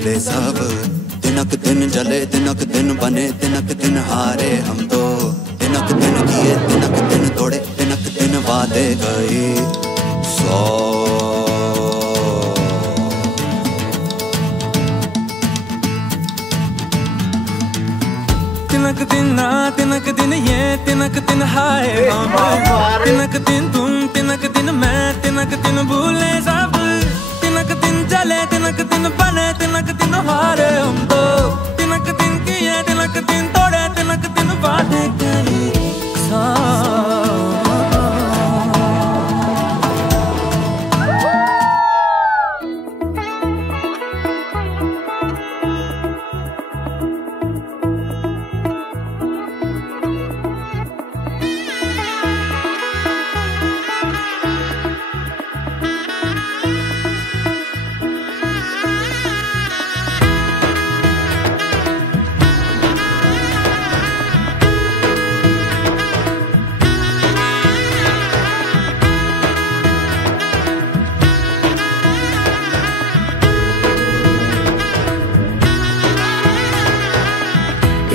भूले सब। दिनक दिन जले दिनक दिन बने दिनक दिन हारे हम तो। दिनक दिन किए दिनक दिन तोड़े दिनक दिन वादे गए 100। तिनक दिन ना तिनक दिन ये तिनक दिन हाय हम। तिनक दिन तुम तिनक दिन मैं तिनक दिन भूले सब। तिनक दिन जले तिनक दिन बने तिनक दिन हारे हम तो। तिनक दिन किए तिनक दिन तोड़े तिनक दिन वादे गए 100।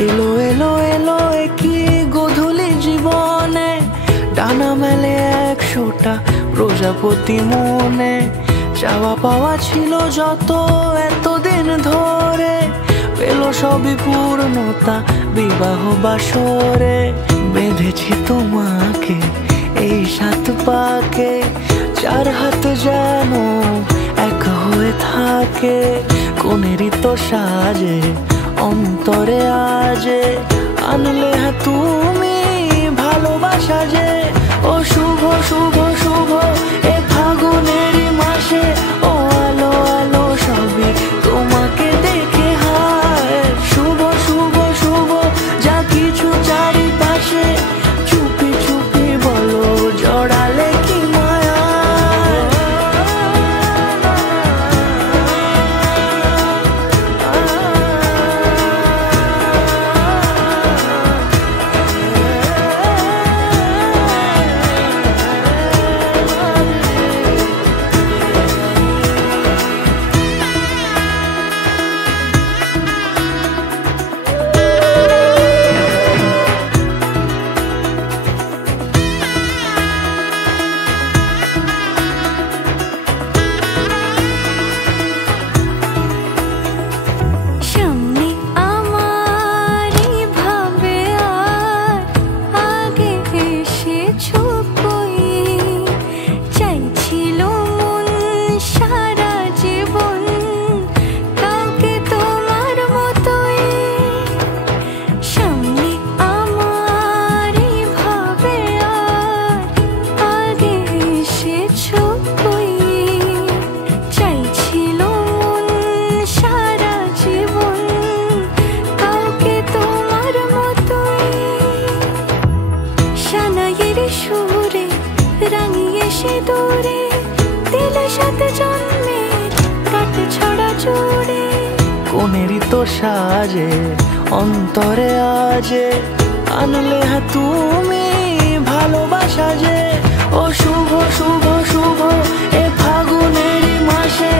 এলো এলো এলো কি গধূলি জীবনে ডানা মেলে 100টা প্রজাপতি মনে। চাওয়া পাওয়া ছিল যত এতদিন ধরে পেল সবই পূর্ণতা বিবাহ বাসরে। বেঁধেছি তোমাকে এই 7 পাকে 4 হাত যেন এক হয়ে থাকে। কোনেরই তো সাজে অন্তরে আজে আনলে তুমি ভালোবাসা যে। ও শুভ শুভ শুভ এ ফাগুনেরই মাসে ও আলো আলো সবই তোমাকে দেখে হায়। শুভ শুভ শুভ যা কিছু চারিপাশে চুপি চুপি বলো জড়ালে কি মায়া। কোনেরই তো সাজে অন্তরে আজে আনলে তুমি ভালোবাসা যে। ও শুভ শুভ শুভ এ ফাগুনেরই মাসে